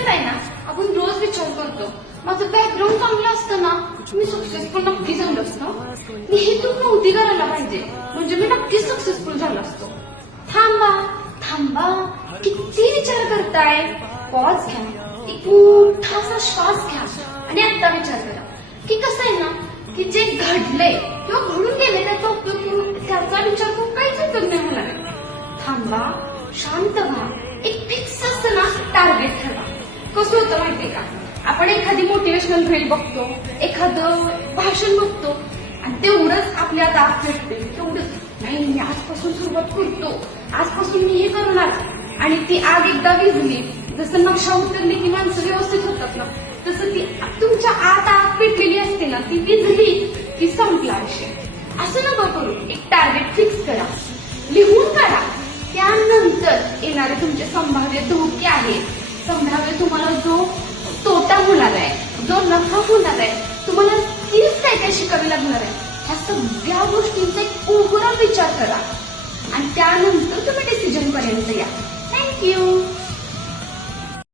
कसं आहे ना, आपण रोज विचार करतो माझं बॅकग्राऊंड चांगलं असतं ना मी सक्सेसफुल नक्की झालो असतो. मी हेतून नव्हती करायला पाहिजे म्हणजे मी नक्कीच सक्सेसफुल झालो असतो. थांबा थांबा, किती विचार करताय? पॉज घ्या, एक मोठासा श्वास घ्या आणि आता विचार करा की कसं आहे ना की जे घडलंय किंवा घडून गेले त्याचा उपयोग करून त्याचा विचार करून काहीच उपयोग नाही होणार आहे. थांबा, शांत व्हा, एक फिक्स असतं ना टार्गेट ठरवा. कसं होतं माहितीये का, आपण एखादी मोटिवेशनल रील बघतो, एखादं भाषण बघतो आणि तेवढंच आपल्या दात भेटते, तेवढंच नाही मी आजपासून सुरुवात करतो, आजपासून मी हे करणार. आणि ती आग एकदा विझली, जसं नक्षा उतरली की माणसं व्यवस्थित होतात ना, तसं ती तुमच्या आत आग पेटलेली असते ना, ती विझली की संपला विषय. असं नका करू, एक टार्गेट फिक्स करा, लिहून काढा. त्यानंतर येणारे तुमचे संभाव्य धोके आहेत, संभाव्य तुम्हाला जो तोटा होणार आहे, जो नफा होणार आहे, तुम्हाला स्किल्स काय काय शिकावी लागणार आहे, ह्या सगळ्या गोष्टींचा एक ओव्हरऑल विचार करा आणि त्यानंतर तुम्ही डिसिजन पर्यंत या. थँक्यू.